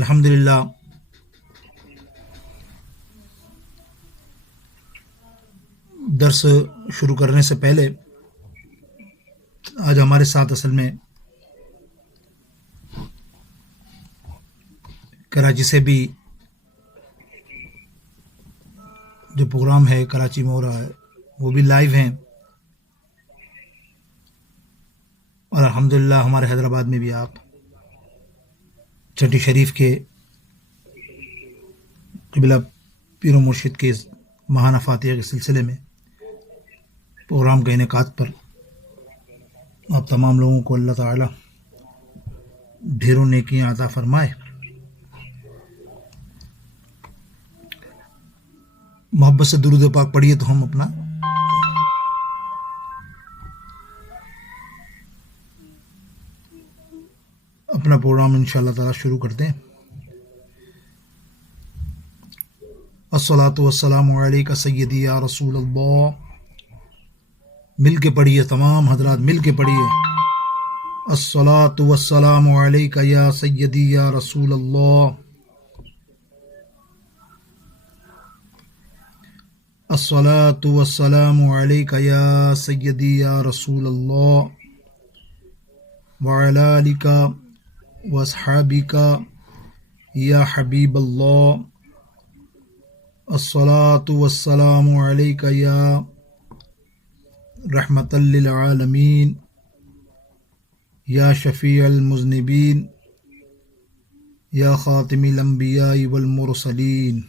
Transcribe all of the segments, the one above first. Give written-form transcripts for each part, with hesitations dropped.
الحمدللہ درس شروع کرنے سے پہلے آج ہمارے ساتھ اصل میں کراچی سے بھی جو پروگرام ہے کراچی میں ہو رہا ہے وہ بھی لائیو ہیں، اور الحمدللہ ہمارے حیدرآباد میں بھی آپ چٹی شریف کے قبلہ پیر و مرشد کے ماہانہ فاتحہ کے سلسلے میں پروگرام کا انعقاد پر آپ تمام لوگوں کو اللہ تعالی ڈھیروں نیکیاں عطا فرمائے۔ محبت سے درود پاک پڑھیے تو ہم اپنا پروگرام انشاءاللہ تعالی شروع کرتے ہیں۔ الصلاۃ والسلام علیک سیدی یا رسول اللہ، مل کے پڑھیے، تمام حضرات مل کے پڑھیے۔ الصلاۃ والسلام علیک یا سیدی یا رسول اللہ، الصلاۃ والسلام علیک یا سیدی یا رسول اللہ وعلی آلک واصحابک یا حبیب اللہ، الصلاۃ والسلام علیک یا رحمۃ للعالمین یا شفیع المذنبین یا خاتم الانبیاء والمرسلین۔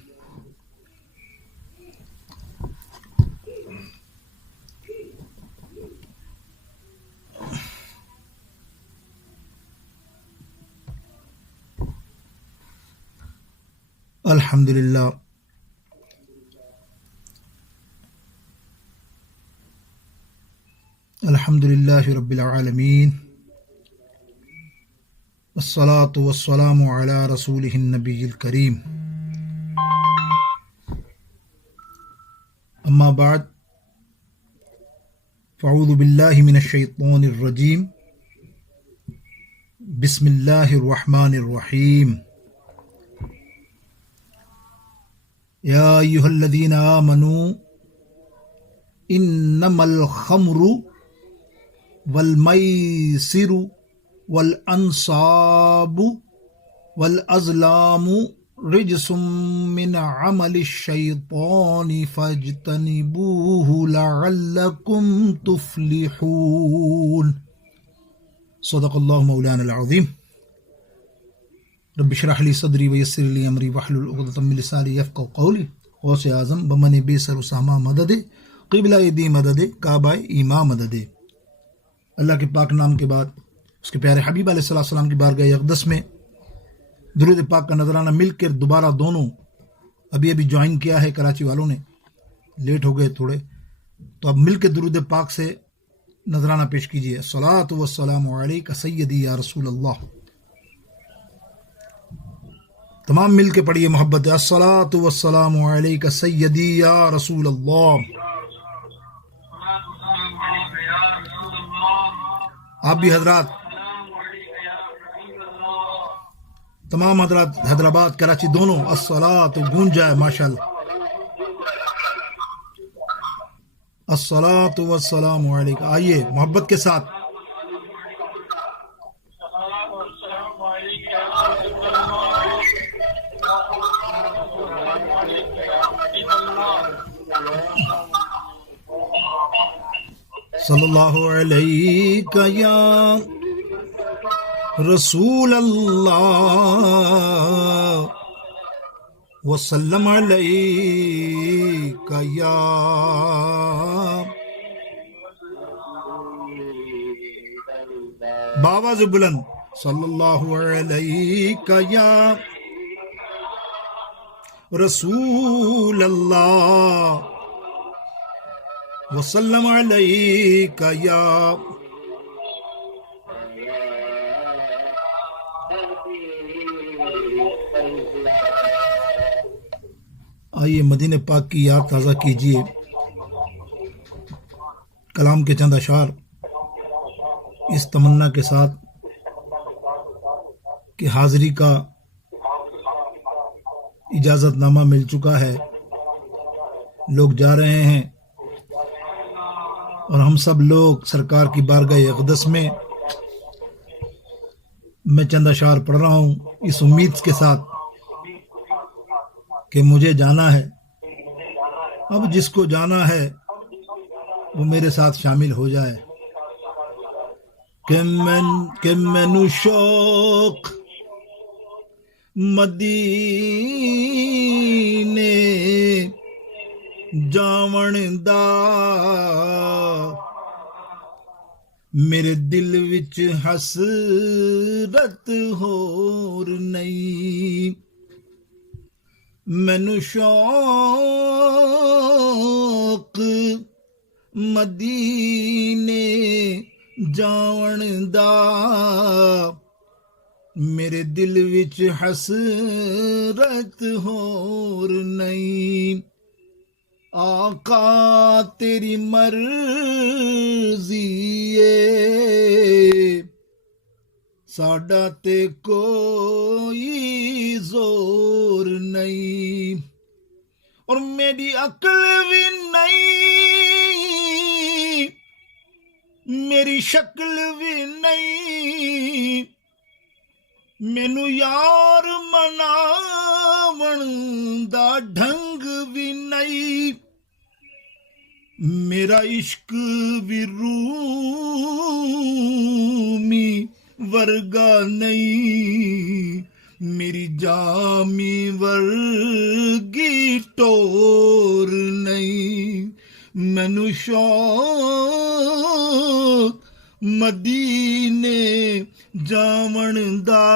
الحمدللہ الحمدللہ رب العالمین، الصلاۃ والسلام علی رسولہ النبی الکریم، اما بعد فاعوذ باللہ من الشیطان الرجیم، بسم اللہ الرحمن الرحیم، یا ایھا الذین آمنوا انما الخمر والمیسر والانصاب والازلام رجس من عمل الشیطان فاجتنبوہ لعلکم تفلحون۔ صدق اللہ مولانا العظیم۔ رب اشرح لی صدری ویسر لی امری واحلل عقدۃ من لسانی یفقہوا قولی۔ غوث اعظم بمن بے سر و ساما مدد، قبلہ دی مدد، کعبہ ایماں مدد۔ اللہ کے پاک نام کے بعد اس کے پیارے حبیب علیہ السلام کی بارگاہ اقدس میں درود پاک کا نذرانہ مل کر دوبارہ دونوں ابھی جوائن کیا ہے کراچی والوں نے، لیٹ ہو گئے تھوڑے، تو اب مل کے درود پاک سے نذرانہ پیش کیجیے۔ الصلاۃ والسلام علیک سیدی یا رسول اللہ، تمام مل کے پڑھیے محبت۔ الصلاۃ والسلام علیک سیدی یا رسول اللہ۔ آپ بھی حضرات، تمام حضرات حیدرآباد کراچی دونوں الصلاۃ گونج جائے ماشاءاللہ۔ الصلاۃ والسلام علیک، آئیے محبت کے ساتھ۔ صلی اللہ علیہ یا رسول اللہ وسلم علیہ یا باواز بلند، صلی اللہ علیہ یا رسول اللہ وسلم علیک یا۔ آئیے مدینہ پاک کی یاد تازہ کیجیے، کلام کے چند اشعار اس تمنا کے ساتھ کہ حاضری کا اجازت نامہ مل چکا ہے، لوگ جا رہے ہیں، اور ہم سب لوگ سرکار کی بارگاہ اقدس میں میں چند اشعار پڑھ رہا ہوں اس امید کے ساتھ کہ مجھے جانا ہے۔ اب جس کو جانا ہے وہ میرے ساتھ شامل ہو جائے۔ کہ مینو شوق مدینے جاون دا، میرے دل وچ حسرت ہور نہیں۔ مینو شوق مدینے جاون دا، میرے دل وچ حسرت ہور نہیں۔ آقا تیری مرضی ہے، ساڈا تے کوئی زور نہیں، اور میری عقل بھی نہیں، میری شکل بھی نہیں، مینو یار مناون دا ڈھنگ بھی نہیں، میرا عشق بھی رومی ورگا نہیں، میری جامی ورگی ٹور نہیں۔ مینو شوق مدینے جاون دا،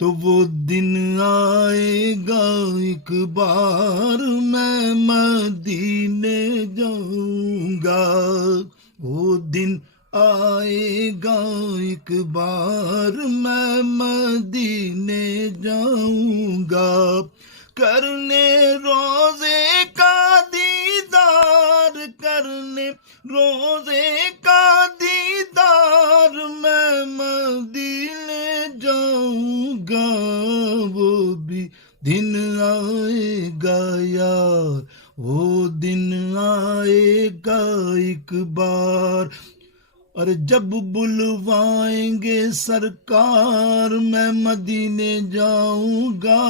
تو وہ دن آئے گا ایک بار میں مدینے جاؤں گا، وہ دن آئے گا ایک بار میں مدینے جاؤں گا، کرنے روزے کا دیدار، کرنے روزے کا دیدار میں مدینے جاؤں گا، وہ بھی دن آئے گا یار، وہ دن آئے گا ایک بار، اور جب بلوائیں گے سرکار میں مدینے جاؤں گا،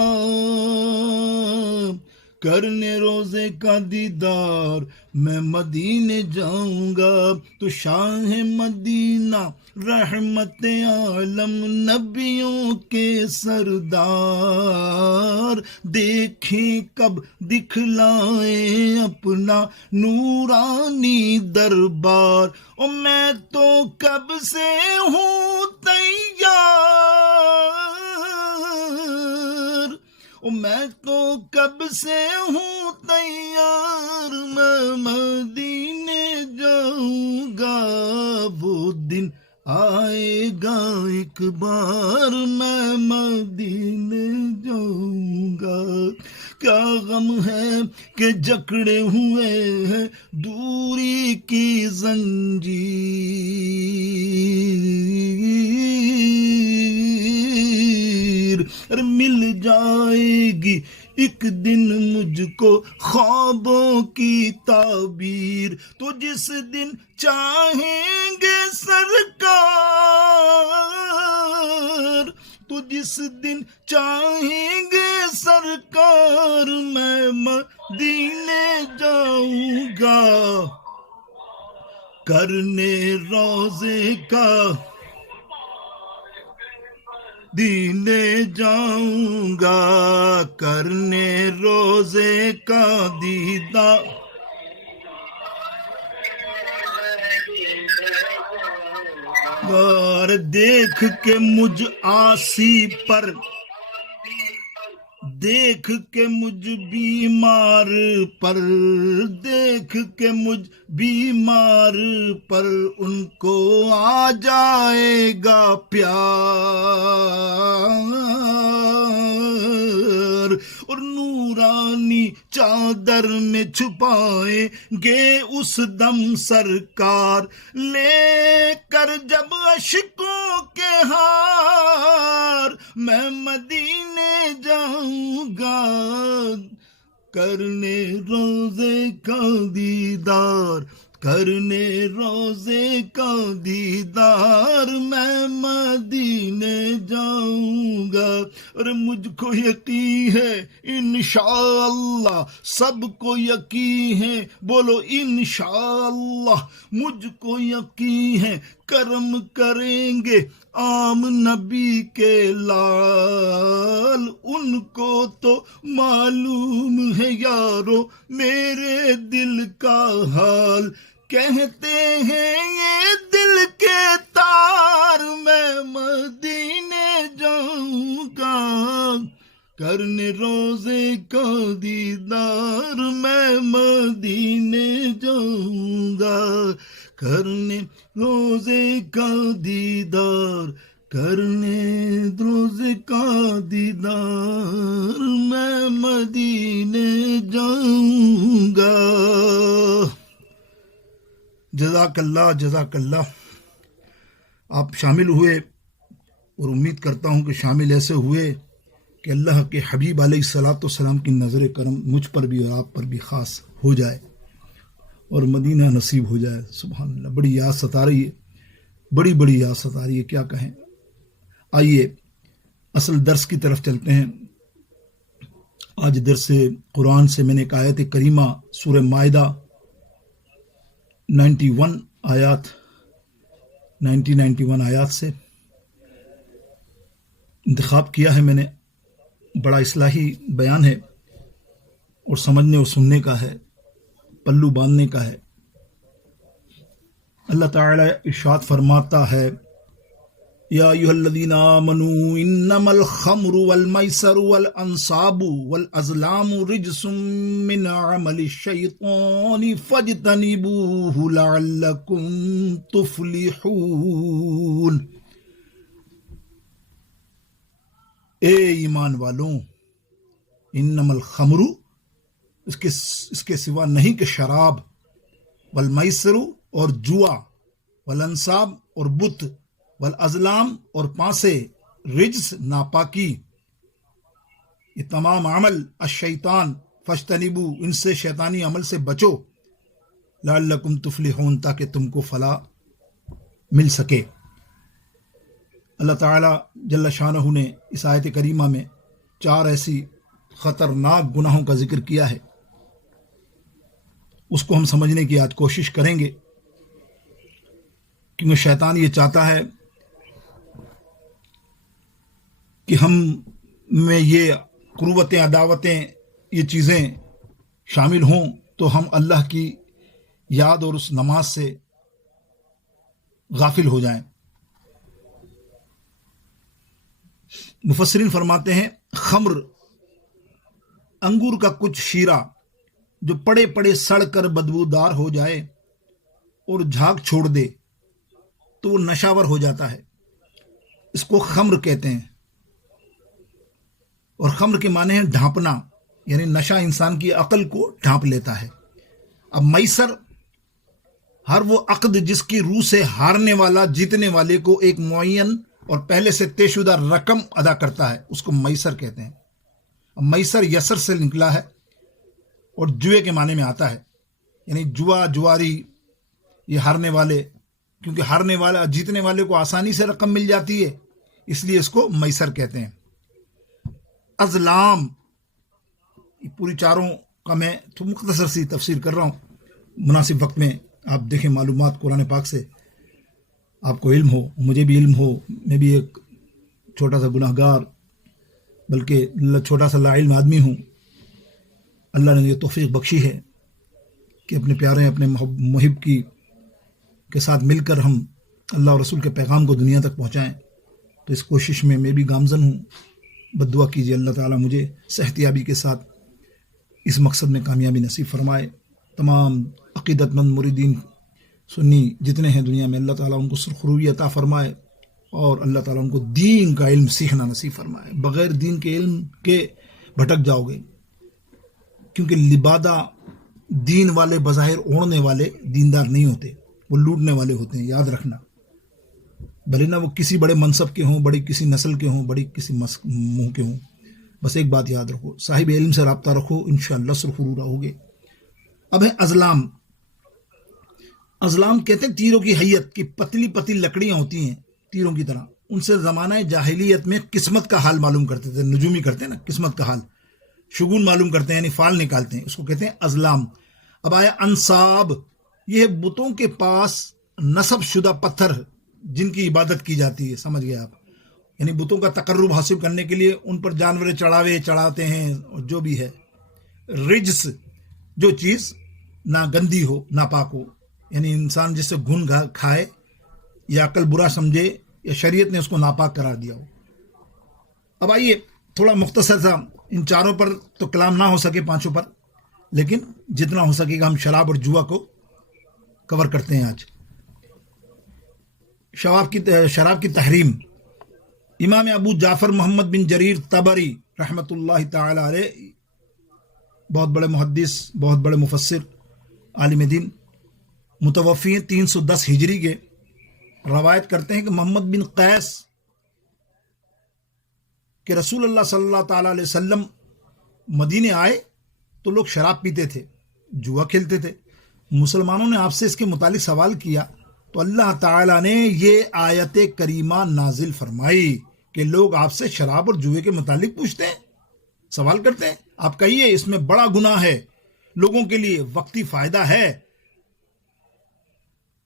کرنے روزے کا دیدار میں مدینے جاؤں گا، تو شاہ مدینہ رحمت عالم نبیوں کے سردار، دیکھیں کب دکھلائیں اپنا نورانی دربار، اور میں تو کب سے ہوں تیار، میں تو کب سے ہوں تیار، میں مدینے جاؤں گا، وہ دن آئے گا ایک بار میں مدینے جاؤں گا۔ کیا غم ہے کہ جکڑے ہوئے ہیں دوری کی زنجیر، مل جائے گی ایک دن مجھ کو خوابوں کی تعبیر، تو جس دن چاہیں گے سرکار، تو جس دن چاہیں گے سرکار میں مدینے جاؤں گا، کرنے روزے کا دینے جاؤں گا، کرنے روزے کا دیدار، اور دیکھ کے مجھ آسی پر، دیکھ کے مجھ بیمار پر، دیکھ کے مجھ بیمار پر، ان کو آ جائے گا پیار، اور نورانی چادر میں چھپائیں گے اس دم سرکار، لے کر جب اشکوں کے ہار میں مدینے جاؤں گا کرنے روزے کا دیدار کرنے روزے کا دیدار میں مدینے جاؤں گا اور مجھ کو یقین ہے انشاءاللہ سب کو یقین ہے بولو انشاءاللہ مجھ کو یقین ہے کرم کریں گے عام نبی کے لال ان کو تو معلوم ہے یارو میرے دل کا حال کہتے ہیں یہ دل کے تار میں مدینے جاؤں گا کرنے روزے کا دیدار میں مدینے جاؤں گا کرنے روزے کا دیدار کرنے روزے کا دیدار میں مدینے جاؤں گا. جزاک اللہ. آپ شامل ہوئے اور امید کرتا ہوں کہ شامل ایسے ہوئے کہ اللہ کے حبیب علیہ الصلاۃ والسلام کی نظر کرم مجھ پر بھی اور آپ پر بھی خاص ہو جائے اور مدینہ نصیب ہو جائے. سبحان اللہ. بڑی یاد ستا رہی ہے بڑی یاد ستا رہی ہے کیا کہیں. آئیے اصل درس کی طرف چلتے ہیں. آج درس قرآن سے میں نے ایک آیت کریمہ سورہ مائدہ 91 آیات سے انتخاب کیا ہے. میں نے بڑا اصلاحی بیان ہے اور سمجھنے اور سننے کا ہے پلو باندھنے کا ہے. اللہ تعالی ارشاد فرماتا ہے یا ایھا الذین آمنوا انما الخمر والمیسر والانصاب والازلام رجس من عمل الشیطان فاجتنبوه لعلکم تفلحون. اے ایمان والوں انما الخمر اس کے سوا نہیں کہ شراب والمیسر اور جوا والانصاب اور بت والازلام اور پانسے رجس ناپاکی یہ تمام عمل الشیطان فاجتنبو ان سے شیطانی عمل سے بچو لعلکم تفلحون تاکہ تم کو فلاح مل سکے. اللہ تعالی جل شانہ نے اس آیت کریمہ میں 4 ایسی خطرناک گناہوں کا ذکر کیا ہے. اس کو ہم سمجھنے کی آج کوشش کریں گے کیونکہ شیطان یہ چاہتا ہے کہ ہم میں یہ قروتیں عداوتیں یہ چیزیں شامل ہوں تو ہم اللہ کی یاد اور اس نماز سے غافل ہو جائیں. مفسرین فرماتے ہیں خمر انگور کا کچھ شیرہ جو پڑے پڑے سڑ کر بدبودار ہو جائے اور جھاگ چھوڑ دے تو وہ نشاور ہو جاتا ہے. اس کو خمر کہتے ہیں اور خمر کے معنی ہے ڈھانپنا یعنی نشہ انسان کی عقل کو ڈھانپ لیتا ہے. اب میسر ہر وہ عقد جس کی روح سے ہارنے والا جیتنے والے کو ایک معین اور پہلے سے طے شدہ رقم ادا کرتا ہے اس کو میسر کہتے ہیں. اب میسر یسر سے نکلا ہے اور جوئے کے معنی میں آتا ہے یعنی جوا جواری یہ ہارنے والے کیونکہ ہارنے والا جیتنے والے کو آسانی سے رقم مل جاتی ہے اس لیے اس کو میسر کہتے ہیں. ازلام پوری چاروں کا میں مختصر سی تفسیر کر رہا ہوں مناسب وقت میں. آپ دیکھیں معلومات قرآن پاک سے آپ کو علم ہو مجھے بھی علم ہو. میں بھی ایک چھوٹا سا گناہ گار بلکہ چھوٹا سا لا علم آدمی ہوں. اللہ نے یہ توفیق بخشی ہے کہ اپنے پیارے اپنے محب کے ساتھ مل کر ہم اللہ اور رسول کے پیغام کو دنیا تک پہنچائیں. تو اس کوشش میں بھی گامزن ہوں. بد دعا کیجیے اللہ تعالیٰ مجھے صحتیابی کے ساتھ اس مقصد میں کامیابی نصیب فرمائے. تمام عقیدت مند مریدین سنی جتنے ہیں دنیا میں اللہ تعالیٰ ان کو سرخروی عطا فرمائے اور اللہ تعالیٰ ان کو دین کا علم سیکھنا نصیب فرمائے. بغیر دین کے علم کے بھٹک جاؤ گے کیونکہ لبادہ دین والے بظاہر اوڑھنے والے دیندار نہیں ہوتے وہ لوٹنے والے ہوتے ہیں. یاد رکھنا بھلے نہ وہ کسی بڑے منصب کے ہوں، بڑی کسی نسل کے ہوں، بڑی کسی منہ کے ہوں. بس ایک بات یاد رکھو، صاحب علم سے رابطہ رکھو، انشاءاللہ سرخرو رہو گے. اب ہے ازلام. ازلام کہتے ہیں تیروں کی حیت کی پتلی پتلی لکڑیاں ہوتی ہیں تیروں کی طرح. ان سے زمانہ جاہلیت میں قسمت کا حال معلوم کرتے تھے. نجومی کرتے ہیں نا، قسمت کا حال، شگون معلوم کرتے ہیں، یعنی فال نکالتے ہیں، اس کو کہتے ہیں ازلام. اب آیا انصاب. یہ بتوں کے پاس نصب شدہ پتھر جن کی عبادت کی جاتی ہے. سمجھ گئے آپ؟ یعنی بتوں کا تقرب حاصل کرنے کے لیے ان پر جانور چڑھاتے ہیں، اور جو بھی ہے رجس، جو چیز نہ گندی ہو نہ پاک ہو، یعنی انسان جس سے گھن کھائے یا عقل برا سمجھے یا شریعت نے اس کو ناپاک قرار دیا ہو. اب آئیے تھوڑا مختصر تھا، ان چاروں پر تو کلام نہ ہو سکے، پانچوں پر، لیکن جتنا ہو سکے گا ہم شراب اور جوا کو کور کرتے ہیں. آج شراب کی تحریم. امام ابو جعفر محمد بن جریر طبری رحمۃ اللہ تعالی علیہ، بہت بڑے محدث، بہت بڑے مفسر، عالم دین، متوفی 310 ہجری کے، روایت کرتے ہیں کہ محمد بن قیس کہ رسول اللہ صلی اللہ تعالی علیہ وسلم مدینے آئے تو لوگ شراب پیتے تھے، جوا کھیلتے تھے. مسلمانوں نے آپ سے اس کے متعلق سوال کیا تو اللہ تعالیٰ نے یہ آیت کریمہ نازل فرمائی کہ لوگ آپ سے شراب اور جوئے کے متعلق پوچھتے ہیں، سوال کرتے ہیں. آپ کہیے اس میں بڑا گناہ ہے، لوگوں کے لیے وقتی فائدہ ہے،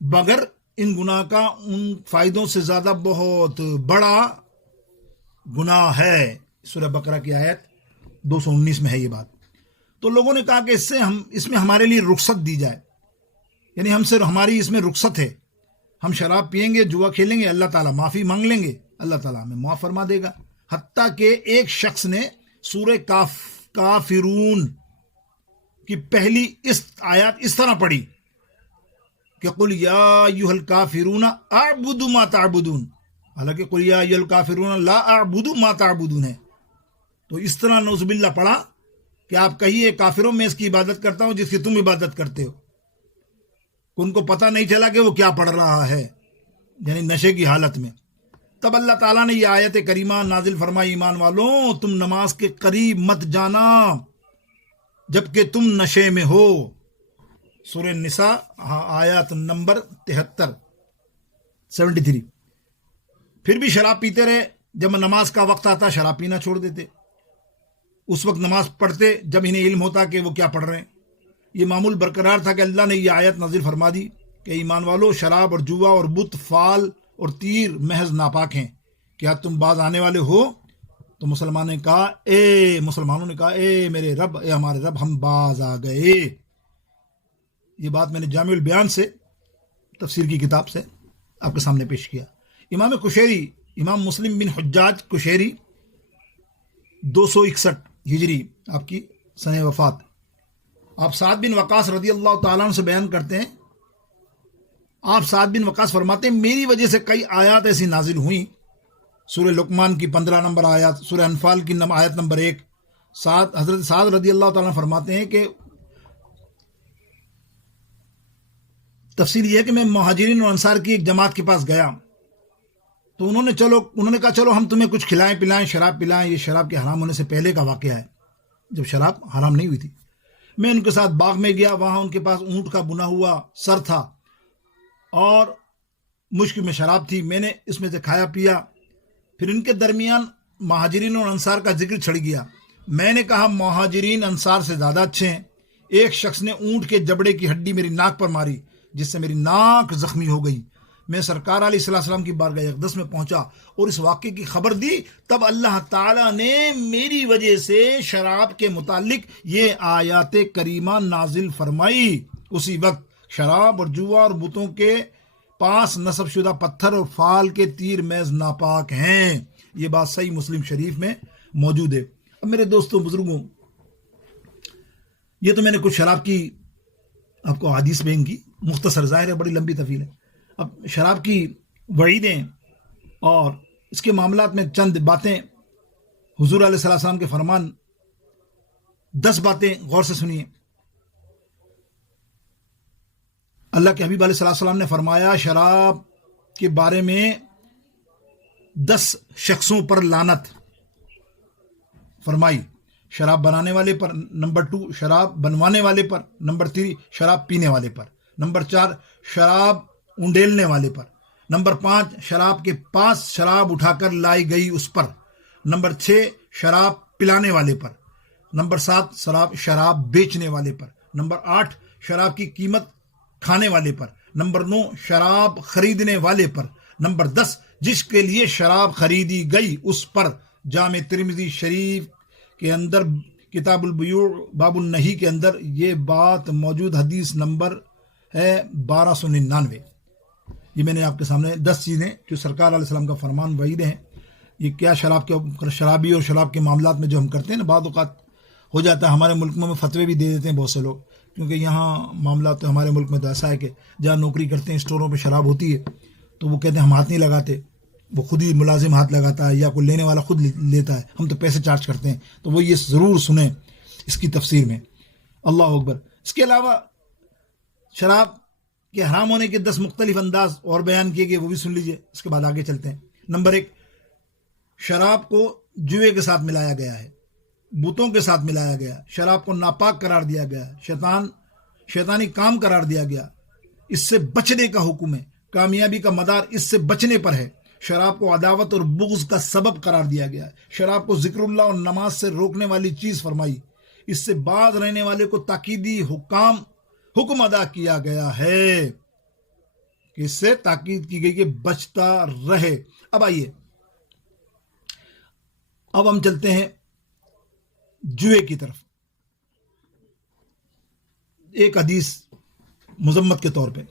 مگر ان گناہ کا ان فائدوں سے زیادہ بہت بڑا گناہ ہے. سورہ بقرہ کی آیت 219 میں ہے یہ بات. تو لوگوں نے کہا کہ اس میں ہمارے لیے رخصت دی جائے، یعنی ہماری اس میں رخصت ہے، ہم شراب پیئیں گے، جوا کھیلیں گے، اللہ تعالیٰ معافی مانگ لیں گے، اللہ تعالیٰ ہمیں معاف فرما دے گا. حتیٰ کہ ایک شخص نے سورہ کافرون کی پہلی آیات اس طرح پڑھی کہ قل یا ایھا الکافرون اعبد ما تعبدون، حالانکہ قل یا ایھا الکافرون لا اعبد ما تعبدون ہے. تو اس طرح نعوذ باللہ پڑھا کہ آپ کہیے کافروں میں اس کی عبادت کرتا ہوں جس کی تم عبادت کرتے ہو. ان کو پتہ نہیں چلا کہ وہ کیا پڑھ رہا ہے، یعنی نشے کی حالت میں. تب اللہ تعالیٰ نے یہ آیت کریمہ نازل فرمائی، ایمان والوں تم نماز کے قریب مت جانا جبکہ تم نشے میں ہو. سورہ نساء آیات نمبر 73. پھر بھی شراب پیتے رہے. جب نماز کا وقت آتا شراب پینا چھوڑ دیتے. اس وقت نماز پڑھتے جب انہیں علم ہوتا کہ وہ کیا پڑھ رہے ہیں. یہ معمول برقرار تھا کہ اللہ نے یہ آیت نازل فرما دی کہ ایمان والو شراب اور جوا اور بت، فال اور تیر محض ناپاک ہیں، کیا تم باز آنے والے ہو؟ تو مسلمانوں نے کہا اے میرے رب، اے ہمارے رب، ہم باز آ گئے. یہ بات میں نے جامع البیان سے، تفسیر کی کتاب سے آپ کے سامنے پیش کیا. امام کشیری، امام مسلم بن حجاج کشیری 261 ہجری آپ کی سنہ وفات. آپ سعد بن وقاص رضی اللہ تعالیٰ عنہ سے بیان کرتے ہیں، آپ سعد بن وقاص فرماتے ہیں میری وجہ سے کئی آیات ایسی نازل ہوئیں. سورہ لقمان کی 15 نمبر آیات، سورہ انفال کی آیت نمبر 1. حضرت سعد رضی اللہ تعالیٰ فرماتے ہیں کہ تفصیل یہ ہے کہ میں مہاجرین اور انصار کی ایک جماعت کے پاس گیا تو انہوں نے کہا چلو ہم تمہیں کچھ کھلائیں پلائیں، شراب پلائیں. یہ شراب کے حرام ہونے سے پہلے کا واقعہ ہے، جب شراب حرام نہیں ہوئی تھی. میں ان کے ساتھ باغ میں گیا، وہاں ان کے پاس اونٹ کا بنا ہوا سر تھا اور مشک میں شراب تھی. میں نے اس میں سے کھایا پیا. پھر ان کے درمیان مہاجرین اور انصار کا ذکر چھڑ گیا. میں نے کہا مہاجرین انصار سے زیادہ اچھے ہیں. ایک شخص نے اونٹ کے جبڑے کی ہڈی میری ناک پر ماری جس سے میری ناک زخمی ہو گئی. میں سرکار علیہ السلام کی بارگاہ اقدس میں پہنچا اور اس واقعے کی خبر دی. تب اللہ تعالیٰ نے میری وجہ سے شراب کے متعلق یہ آیات کریمہ نازل فرمائی. اسی وقت شراب اور جوا اور بتوں کے پاس نصب شدہ پتھر اور فال کے تیر محض ناپاک ہیں. یہ بات صحیح مسلم شریف میں موجود ہے. اب میرے دوستوں بزرگوں، یہ تو میں نے کچھ شراب کی آپ کو حدیث بیان کی، مختصر، ظاہر ہے بڑی لمبی طویل ہے. اب شراب کی وعیدیں اور اس کے معاملات میں چند باتیں، حضور علیہ السلام کے فرمان 10 باتیں غور سے سنیے. اللہ کے حبیب علیہ السلام نے فرمایا شراب کے بارے میں 10 شخصوں پر لعنت فرمائی، شراب بنانے والے پر، نمبر 2 شراب بنوانے والے پر، نمبر 3 شراب پینے والے پر، نمبر 4 شراب انڈیلنے والے پر، نمبر 5 شراب کے پاس شراب اٹھا کر لائی گئی اس پر، نمبر 6 شراب پلانے والے پر، نمبر 7 شراب بیچنے والے پر، نمبر 8 شراب کی قیمت کھانے والے پر، نمبر 9 شراب خریدنے والے پر، نمبر 10 جس کے لیے شراب خریدی گئی اس پر۔ جامع ترمذی شریف کے اندر کتاب البیوع باب النہی کے اندر یہ بات موجود، حدیث نمبر ہے 1299۔ یہ میں نے آپ کے سامنے 10 چیزیں جو سرکار علیہ السلام کا فرمان وعید ہیں، یہ کیا شرابی اور شراب کے معاملات میں جو ہم کرتے ہیں نا، بعض اوقات ہو جاتا ہے ہمارے ملک میں فتوے بھی دے دیتے ہیں بہت سے لوگ، کیونکہ یہاں معاملات تو ہمارے ملک میں تو ایسا ہے کہ جہاں نوکری کرتے ہیں اسٹوروں پہ شراب ہوتی ہے تو وہ کہتے ہیں ہم ہاتھ نہیں لگاتے، وہ خود ہی ملازم ہاتھ لگاتا ہے یا کوئی لینے والا خود لیتا ہے، ہم تو پیسے چارج کرتے ہیں۔ تو وہ یہ ضرور سنیں اس کی تفسیر میں۔ اللہ اکبر۔ اس کے علاوہ شراب کے حرام ہونے کے 10 مختلف انداز اور بیان کیے گئے، وہ بھی سن لیجئے، اس کے بعد آگے چلتے ہیں۔ نمبر 1، شراب کو جوئے کے ساتھ ملایا گیا ہے، بتوں کے ساتھ ملایا گیا، شراب کو ناپاک قرار دیا گیا، شیطانی کام قرار دیا گیا، اس سے بچنے کا حکم ہے، کامیابی کا مدار اس سے بچنے پر ہے۔ شراب کو عداوت اور بغض کا سبب قرار دیا گیا ہے، شراب کو ذکر اللہ اور نماز سے روکنے والی چیز فرمائی، اس سے باز رہنے والے کو تاکیدی حکم ادا کیا گیا ہے کہ اس سے تاکید کی گئی کہ بچتا رہے۔ اب آئیے، اب ہم چلتے ہیں جوئے کی طرف۔ ایک حدیث مذمت کے طور پہ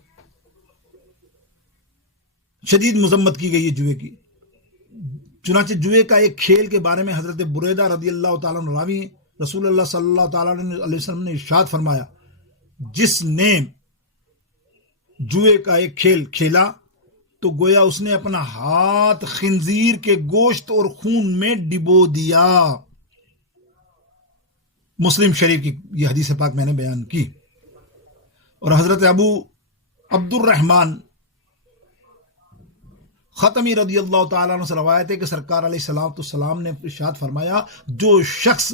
شدید مذمت کی گئی ہے جوئے کی۔ چنانچہ جوئے کا ایک کھیل کے بارے میں حضرت بریدہ رضی اللہ تعالیٰ عنہ راوی ہیں، رسول اللہ صلی اللہ تعالیٰ علیہ وسلم نے ارشاد فرمایا، جس نے جوئے کا ایک کھیل کھیلا تو گویا اس نے اپنا ہاتھ خنزیر کے گوشت اور خون میں ڈبو دیا۔ مسلم شریف کی یہ حدیث پاک میں نے بیان کی۔ اور حضرت ابو عبد الرحمن ختمی رضی اللہ تعالیٰ عنہ سے روایت ہے کہ سرکار علیہ السلام نے ارشاد فرمایا، جو شخص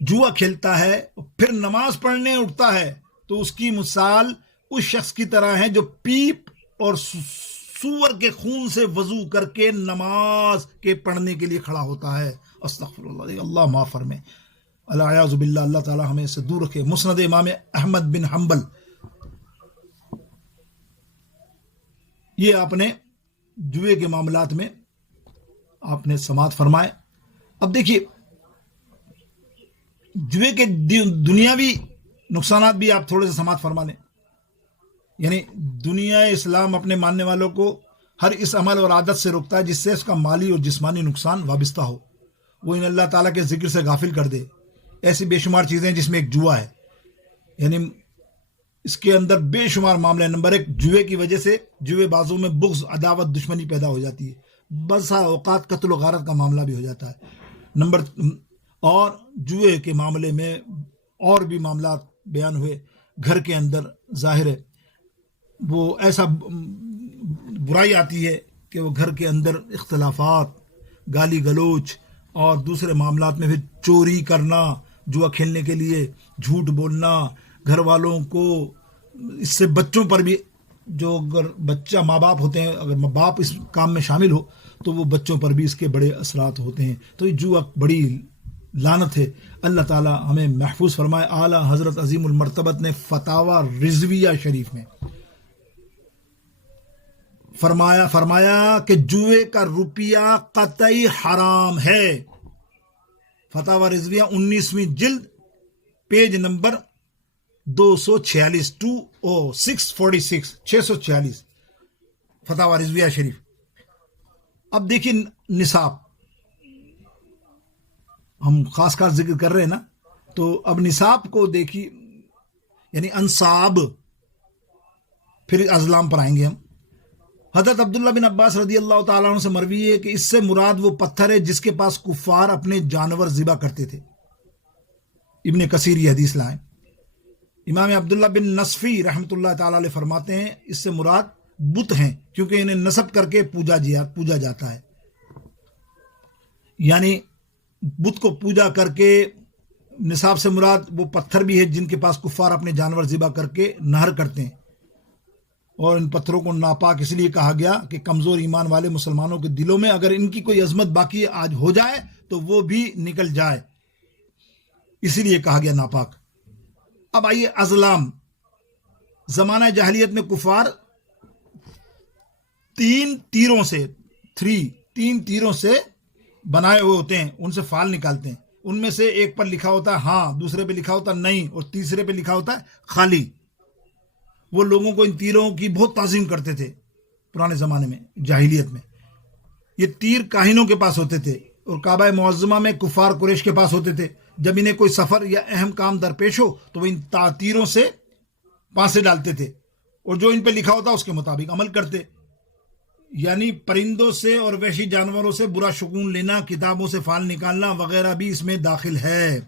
جوا کھیلتا ہے پھر نماز پڑھنے اٹھتا ہے تو اس کی مثال اس شخص کی طرح ہے جو پیپ اور سور کے خون سے وضو کر کے نماز کے پڑھنے کے لیے کھڑا ہوتا ہے۔ استغفر اللہ، اللہ معاف فرمائے، الیاذ باللہ، اللہ تعالی ہمیں اس سے دور رکھے۔ مسند امام احمد بن حنبل، یہ آپ نے جوئے کے معاملات میں آپ نے سماعت فرمائے۔ اب دیکھیے، جوئے کے دنیاوی نقصانات بھی آپ تھوڑے سے سماعت فرما لیں۔ یعنی دنیا اسلام اپنے ماننے والوں کو ہر اس عمل اور عادت سے روکتا ہے جس سے اس کا مالی اور جسمانی نقصان وابستہ ہو، وہ ان اللہ تعالیٰ کے ذکر سے غافل کر دے۔ ایسی بے شمار چیزیں جس میں ایک جوا ہے، یعنی اس کے اندر بے شمار معاملے۔ نمبر 1، جوئے کی وجہ سے جوئے بازوں میں بغض، عداوت، دشمنی پیدا ہو جاتی ہے، بسا اوقات قتل و غارت کا معاملہ بھی ہو جاتا ہے۔ اور جوئے کے معاملے میں اور بھی معاملات بیان ہوئے۔ گھر کے اندر ظاہر ہے وہ ایسا برائی آتی ہے کہ وہ گھر کے اندر اختلافات، گالی گلوچ اور دوسرے معاملات میں پھر چوری کرنا، جوا کھیلنے کے لیے جھوٹ بولنا، گھر والوں کو، اس سے بچوں پر بھی، جو اگر بچہ ماں باپ ہوتے ہیں، اگر ماں باپ اس کام میں شامل ہو تو وہ بچوں پر بھی اس کے بڑے اثرات ہوتے ہیں۔ تو یہ جوا بڑی لعنت ہے، اللہ تعالی ہمیں محفوظ فرمائے۔ اعلیٰ حضرت عظیم المرتبت نے فتاوی رضویہ شریف میں فرمایا کہ جوئے کا روپیہ قطعی حرام ہے۔ فتاوی رضویہ 19ویں جلد، پیج نمبر 246، 646 فتاوی رضویہ شریف۔ اب دیکھیے نصاب، ہم خاص ذکر کر رہے ہیں نا، تو اب نصاب کو دیکھیے، یعنی انصاب، پھر ازلام پر آئیں گے ہم۔ حضرت عبداللہ بن عباس رضی اللہ تعالیٰ عنہ سے مروی ہے کہ اس سے مراد وہ پتھر ہے جس کے پاس کفار اپنے جانور ذبح کرتے تھے۔ ابن کثیر یہ حدیث لائیں۔ امام عبداللہ بن نصفی رحمۃ اللہ تعالیٰ علیہ فرماتے ہیں اس سے مراد بت ہیں، کیونکہ انہیں نصب کر کے پوجا جاتا ہے، یعنی بت کو پوجا کر کے، نصاب سے مراد وہ پتھر بھی ہے جن کے پاس کفار اپنے جانور ذبح کر کے نہر کرتے ہیں، اور ان پتھروں کو ناپاک اس لیے کہا گیا کہ کمزور ایمان والے مسلمانوں کے دلوں میں اگر ان کی کوئی عظمت باقی آج ہو جائے تو وہ بھی نکل جائے، اسی لیے کہا گیا ناپاک۔ اب آئیے ازلام، زمانہ جاہلیت میں کفار تین تیروں سے بنائے ہوئے ہوتے ہیں، ان سے فال نکالتے ہیں، ان میں سے ایک پر لکھا ہوتا ہے ہاں، دوسرے پہ لکھا ہوتا ہے نہیں، اور تیسرے پہ لکھا ہوتا ہے خالی۔ وہ لوگوں کو ان تیروں کی بہت تعظیم کرتے تھے پرانے زمانے میں، جاہلیت میں۔ یہ تیر کاہنوں کے پاس ہوتے تھے اور کعبہ معظمہ میں کفار قریش کے پاس ہوتے تھے۔ جب انہیں کوئی سفر یا اہم کام درپیش ہو تو وہ ان تیروں سے پانسے ڈالتے تھے اور جو ان پہ لکھا ہوتا اس کے مطابق عمل کرتے، یعنی پرندوں سے اور وحشی جانوروں سے برا شگون لینا، کتابوں سے فال نکالنا وغیرہ بھی اس میں داخل ہے۔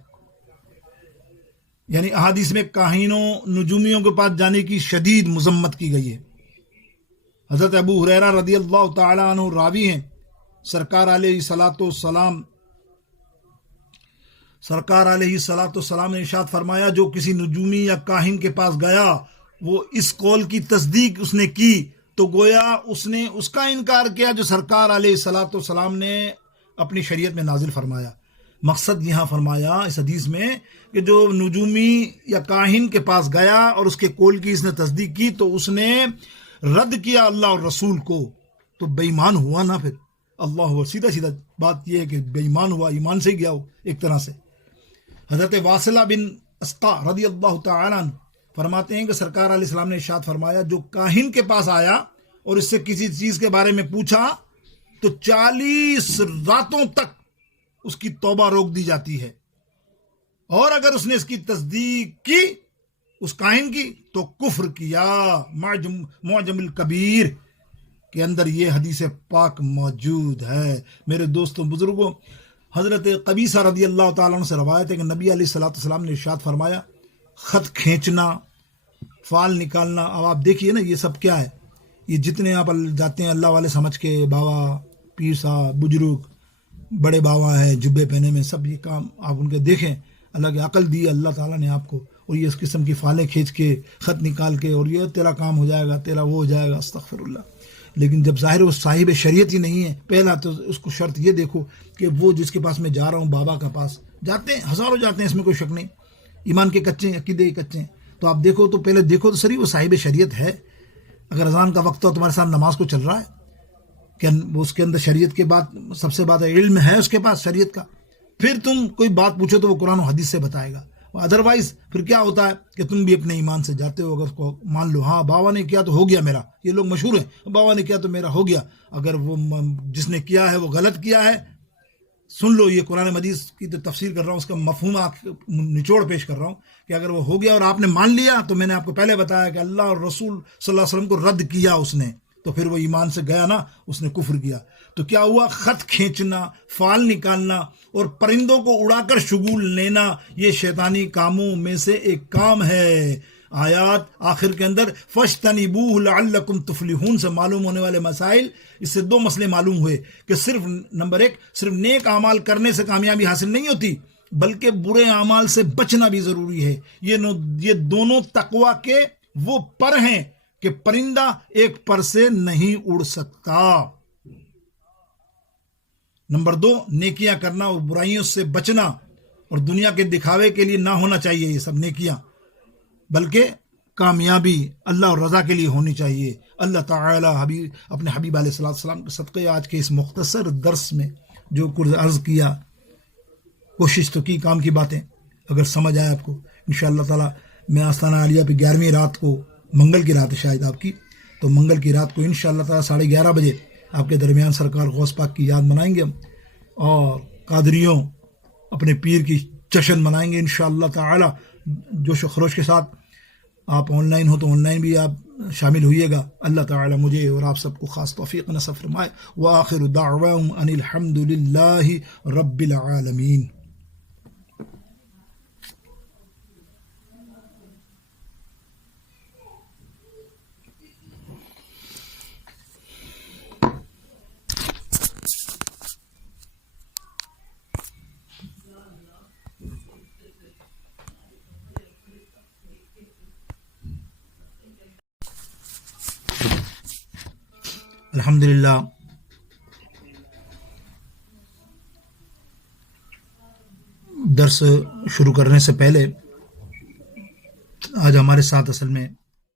یعنی احادیث میں کاہنوں، نجومیوں کے پاس جانے کی شدید مذمت کی گئی ہے۔ حضرت ابو ہریرہ رضی اللہ تعالی عنہ راوی ہیں، سرکار علیہ الصلاۃ والسلام نے ارشاد فرمایا، جو کسی نجومی یا کاہن کے پاس گیا، وہ اس قول کی تصدیق اس نے کی تو گویا اس نے اس کا انکار کیا جو سرکار علیہ الصلاۃ والسلام نے اپنی شریعت میں نازل فرمایا۔ مقصد یہاں فرمایا اس حدیث میں کہ جو نجومی یا کاہن کے پاس گیا اور اس کے قول کی اس نے تصدیق کی تو اس نے رد کیا اللہ اور رسول کو، تو بے ایمان ہوا نا۔ پھر اللہ، سیدھا بات یہ ہے کہ بے ایمان ہوا، ایمان سے گیا ہو ایک طرح سے۔ حضرت واصلہ بن اسقا رضی اللہ تعالی عنہ فرماتے ہیں کہ سرکار علیہ السلام نے ارشاد فرمایا، جو کاہن کے پاس آیا اور اس سے کسی چیز کے بارے میں پوچھا تو 40 راتوں تک اس کی توبہ روک دی جاتی ہے، اور اگر اس نے اس کی تصدیق کی اس کاہن کی تو کفر کیا۔ معجم الکبیر کے اندر یہ حدیث پاک موجود ہے۔ میرے دوستوں بزرگوں، حضرت قبیصہ رضی اللہ تعالیٰ عنہ سے روایت ہے کہ نبی علیہ الصلوۃ والسلام نے ارشاد فرمایا، خط کھینچنا، فال نکالنا، اب آپ دیکھیے نا یہ سب کیا ہے، یہ جتنے آپ جاتے ہیں اللہ والے سمجھ کے، بابا، پیر صاحب، بزرگ، بڑے بابا ہے جبے پہنے میں، سب یہ کام آپ ان کے دیکھیں، اللہ کی عقل دی اللہ تعالیٰ نے آپ کو، اور یہ اس قسم کی فالیں کھینچ کے، خط نکال کے، اور یہ تیرا کام ہو جائے گا، تیرا وہ ہو جائے گا، استغفر اللہ۔ لیکن جب ظاہر وہ صاحب شریعت ہی نہیں ہے، پہلا تو اس کو شرط یہ دیکھو کہ وہ جس کے پاس میں جا رہا ہوں، بابا کا پاس جاتے ہیں، ہزاروں جاتے ہیں، اس میں کوئی شک نہیں، ایمان کے کچے ہیں، عقیدے کے کچے ہیں، تو آپ دیکھو تو پہلے دیکھو تو صحیح وہ صاحب شریعت ہے۔ اگر اذان کا وقت ہو تمہارے ساتھ نماز کو چل رہا ہے کہ اس کے اندر شریعت کے بعد سب سے بات ہے، علم ہے اس کے پاس شریعت کا، پھر تم کوئی بات پوچھو تو وہ قرآن و حدیث سے بتائے گا۔ ادروائز پھر کیا ہوتا ہے کہ تم بھی اپنے ایمان سے جاتے ہو، اگر اس کو مان لو، ہاں بابا نے کیا تو ہو گیا میرا، یہ لوگ مشہور ہیں، بابا نے کیا تو میرا ہو گیا، اگر وہ جس نے کیا ہے وہ غلط کیا ہے، سن لو، یہ قرآن حدیث کی تو تفسیر کر رہا ہوں، اس کا مفہوم نچوڑ پیش کر رہا ہوں کہ اگر وہ ہو گیا اور آپ نے مان لیا تو میں نے آپ کو پہلے بتایا کہ اللہ اور رسول صلی اللہ علیہ وسلم کو رد کیا اس نے، تو پھر وہ ایمان سے گیا نا، اس نے کفر کیا۔ تو کیا ہوا؟ خط کھینچنا، فال نکالنا اور پرندوں کو اڑا کر شگون لینا، یہ شیطانی کاموں میں سے ایک کام ہے۔ آیات آخر کے اندر فَاجْتَنِبُوهُ لَعَلَّكُمْ تُفْلِحُونَ سے معلوم ہونے والے مسائل، اس سے 2 مسئلے معلوم ہوئے کہ صرف نمبر 1، صرف نیک اعمال کرنے سے کامیابی حاصل نہیں ہوتی، بلکہ برے اعمال سے بچنا بھی ضروری ہے۔ یہ دونوں تقوی کے وہ پر ہیں کہ پرندہ ایک پر سے نہیں اڑ سکتا۔ نمبر 2، نیکیاں کرنا اور برائیوں سے بچنا، اور دنیا کے دکھاوے کے لیے نہ ہونا چاہیے یہ سب نیکیاں، بلکہ کامیابی اللہ اور رضا کے لیے ہونی چاہیے۔ اللہ تعالی اپنے حبیب علیہ السلام کے صدقے آج کے اس مختصر درس میں جو کچھ عرض کیا، کوشش تو کی کام کی باتیں، اگر سمجھ آئے آپ کو، انشاءاللہ تعالی میں آستانہ عالیہ پہ 11ویں رات کو، منگل کی رات ہے شاید آپ کی، تو منگل کی رات کو انشاءاللہ تعالی 11:30 بجے آپ کے درمیان سرکار غوث پاک کی یاد منائیں گے ہم، اور قادریوں اپنے پیر کی جشن منائیں گے انشاءاللہ تعالی۔ جوش و خروش کے ساتھ آپ آن لائن ہو تو آن لائن بھی آپ شامل ہوئیے گا۔ اللہ تعالی مجھے اور آپ سب کو خاص توفیق نصیب فرمائے۔ وآخر دعواہم ان الحمد للہ رب العالمین۔ الحمدللہ درس شروع کرنے سے پہلے آج ہمارے ساتھ اصل میں